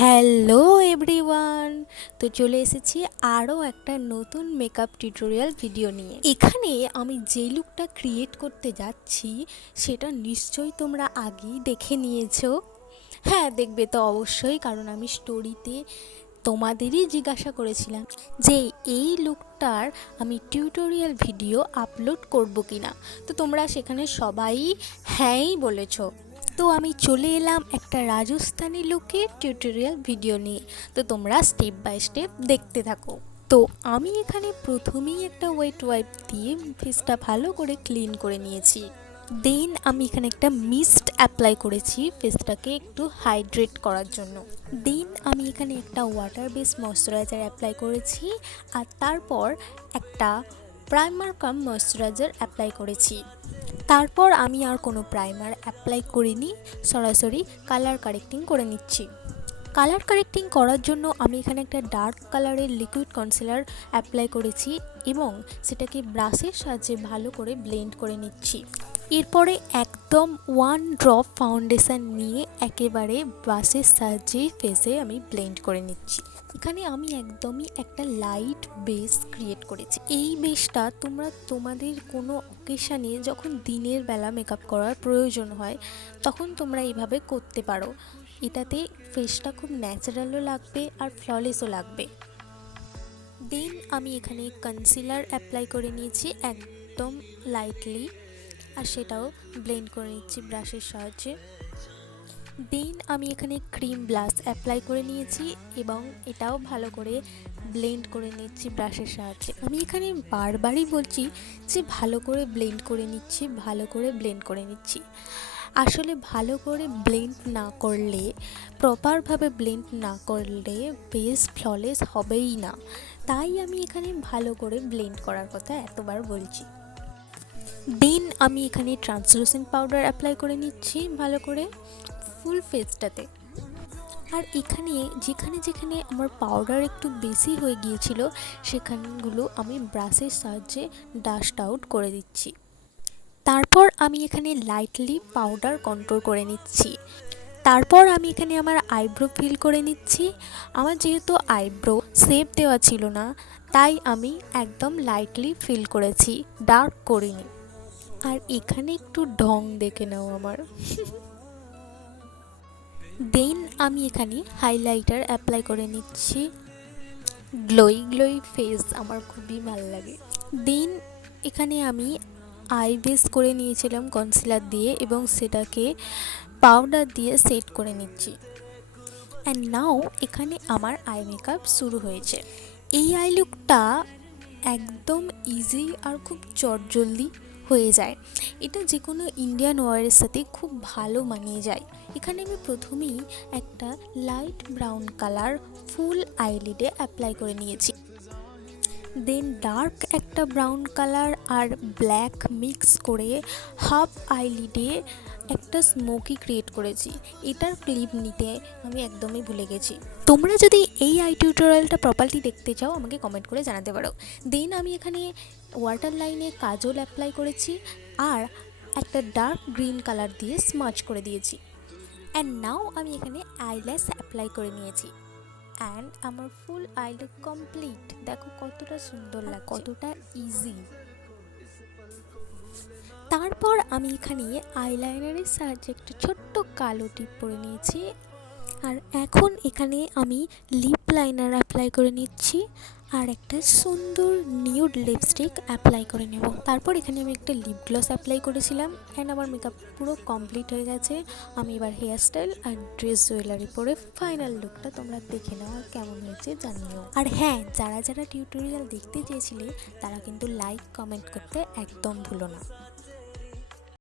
Hello everyone, তো চলে এসেছি আরও একটা নতুন মেকআপ টিউটোরিয়াল ভিডিও নিয়ে। এখানে আমি যে লুকটা ক্রিয়েট করতে যাচ্ছি সেটা নিশ্চয়ই তোমরা আগেই দেখে নিয়েছো। হ্যাঁ, দেখবে তো অবশ্যই, কারণ আমি স্টোরিতে তোমাদেরই জিজ্ঞাসা করেছিলাম যে এই লুকটার আমি টিউটোরিয়াল ভিডিও আপলোড করব কিনা। তো তোমরা সেখানে সবাই হ্যাঁই বলেছো। তো আমি চলে এলাম একটা রাজস্থানী লুকের টিউটোরিয়াল ভিডিও নিয়ে। তো তোমরা স্টেপ বাই স্টেপ দেখতে থাকো। তো আমি এখানে প্রথমেই একটা ওয়েট ওয়াইপ দিয়ে ফেসটা ভালো করে ক্লিন করে নিয়েছি। দেন আমি এখানে একটা মিস্ট অ্যাপ্লাই করেছি ফেসটাকে একটু হাইড্রেট করার জন্য। দেন আমি এখানে একটা ওয়াটার বেস ময়শ্চারাইজার অ্যাপ্লাই করেছি, আর তারপর একটা প্রাইমার কাম ময়শ্চারাইজার অ্যাপ্লাই করেছি। তারপর আমি আর কোনো প্রাইমার অ্যাপ্লাই করিনি, সরাসরি কালার কারেক্টিং করে নিচ্ছি। কালার কারেক্টিং করার জন্য আমি এখানে একটা ডার্ক কালারের লিকুইড কনসিলার অ্যাপ্লাই করেছি এবং সেটাকে ব্রাশের সাহায্যে ভালো করে ব্লেন্ড করে নিচ্ছি। এরপরে একদম 1 ড্রপ ফাউন্ডেশন নিয়ে একেবারে ব্রাশের সাহায্যে ফেসে আমি ব্লেন্ড করে নিচ্ছি। এখানে আমি একদমই একটা লাইট বেস ক্রিয়েট করেছি। এই বেসটা তোমরা তোমাদের কোনো অকেশানে যখন দিনের বেলা মেকআপ করার প্রয়োজন হয় তখন তোমরা এইভাবে করতে পারো। এটাতে ফেসটা খুব ন্যাচারালও লাগবে আর ফ্ললেসও লাগবে। দেন আমি এখানে কনসিলার অ্যাপ্লাই করে নিয়েছি একদম লাইটলি, আর সেটাও ব্লেন্ড করে নিচ্ছি ব্রাশের সাহায্যে। দেন আমি এখানে ক্রিম ব্লাশ অ্যাপ্লাই করে নিয়েছি এবং এটাও ভালো করে ব্লেন্ড করে নিচ্ছি ব্রাশের সাহায্যে। আমি এখানে বারবারই বলছি যে ভালো করে ব্লেন্ড করে নিচ্ছি, ভালো করে ব্লেন্ড করে নিচ্ছি। আসলে ভালো করে ব্লেন্ড না করলে, প্রপারভাবে ব্লেন্ড না করলে বেস ফ্ললেস হবেই না। তাই আমি এখানে ভালো করে ব্লেন্ড করার কথা এতবার বলছি। দেন আমি এখানে ট্রান্সলুসেন্ট পাউডার অ্যাপ্লাই করে নিচ্ছি ভালো করে ফুল ফেসটাতে। আর এখানে যেখানে যেখানে আমার পাউডার একটু বেশি হয়ে গিয়েছিল সেখানগুলো আমি ব্রাশের সাহায্যে ডাস্ট আউট করে দিচ্ছি। তারপর আমি এখানে লাইটলি পাউডার কন্ট্রোল করে নিচ্ছি। তারপর আমি এখানে আমার আইব্রো ফিল করে নিচ্ছি। আমার যেহেতু আইব্রো শেপ দেওয়া ছিল না, তাই আমি একদম লাইটলি ফিল করেছি, ডার্ক করিনি। আর এখানে একটু ঢং দেখে নাও আমার। দেন আমি এখানে হাইলাইটার অ্যাপ্লাই করে নিচ্ছি। গ্লোই ফেস আমার খুবই ভালো লাগে। দেন এখানে আমি আই বেস করে নিয়েছিলাম কনসিলার দিয়ে এবং সেটাকে পাউডার দিয়ে সেট করে নিচ্ছি। অ্যান্ড নাও এখানে আমার আই মেকআপ শুরু হয়েছে। এই আই লুকটা একদম ইজি আর খুব চটজলদি হয়ে যায়। এটা যে কোনো ইন্ডিয়ান ওয়্যারের সাথে খুব ভালো মানিয়ে যায়। এখানে আমি প্রথমেই একটা লাইট ব্রাউন কালার ফুল আইলিডে অ্যাপ্লাই করে নিয়েছি। দেন ডার্ক একটা ব্রাউন কালার আর ব্ল্যাক মিক্স করে হাফ আইলিডে একটা স্মোকি ক্রিয়েট করেছি। এটার ক্লিপ নিতে আমি একদমই ভুলে গেছি। তোমরা যদি এই আই টিউটোরিয়ালটা প্রপারলি দেখতে চাও আমাকে কমেন্ট করে জানাতে পারো। দেন আমি এখানে ওয়াটার লাইনে কাজল অ্যাপ্লাই করেছি আর একটা ডার্ক গ্রিন কালার দিয়ে স্মাচ করে দিয়েছি। অ্যান্ড নাও আমি এখানে আইল্যাশ অ্যাপ্লাই করে নিয়েছি। অ্যান্ড আমার ফুল আই লুক কমপ্লিট। দেখো কতটা সুন্দর লাগে, কতটা ইজি। তারপর আমি এখানে আইলাইনারের সাহায্যে একটা ছোট্ট কালো টিপ পরে নিয়েছি। আর এখন এখানে আমি লিপ লাইনার অ্যাপ্লাই করে নিচ্ছি আর একটা সুন্দর নিউড লিপস্টিক অ্যাপ্লাই করে নেব। তারপর এখানে আমি একটা লিপ গ্লস অ্যাপ্লাই করেছিলাম। অ্যান্ড আমার মেকআপ পুরো কমপ্লিট হয়ে গেছে। আমি এবার হেয়ার স্টাইল আর ড্রেস জুয়েলারি পরে ফাইনাল লুকটা তোমরা দেখে নাও আর কেমন হয়েছে জানিও। আর হ্যাঁ, যারা যারা টিউটোরিয়াল দেখতে চেয়েছিলে তারা কিন্তু লাইক কমেন্ট করতে একদম ভুলো না।